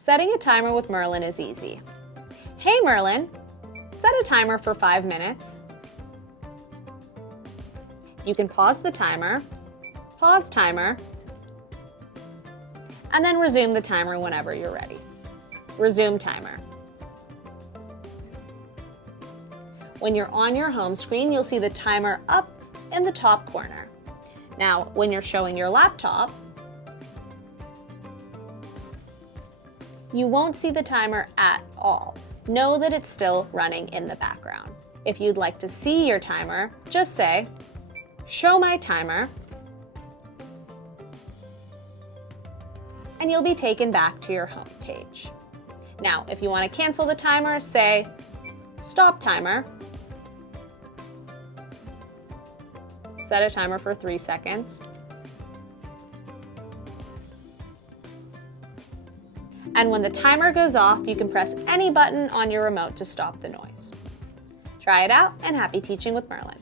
Setting a timer with Merlyn is easy. Hey Merlyn, set a timer for 5 minutes. You can pause the timer, pause timer, and then resume the timer whenever you're ready. Resume timer. When you're on your home screen, you'll see the timer up in the top corner. Now, when you're showing your laptop, you won't see the timer at all. Know that it's still running in the background. If you'd like to see your timer, just say, "Show my timer," and you'll be taken back to your home page. Now, if you want to cancel the timer, say, "Stop timer." Set a timer for 3 seconds. And when the timer goes off, you can press any button on your remote to stop the noise. Try it out, and happy teaching with Merlyn.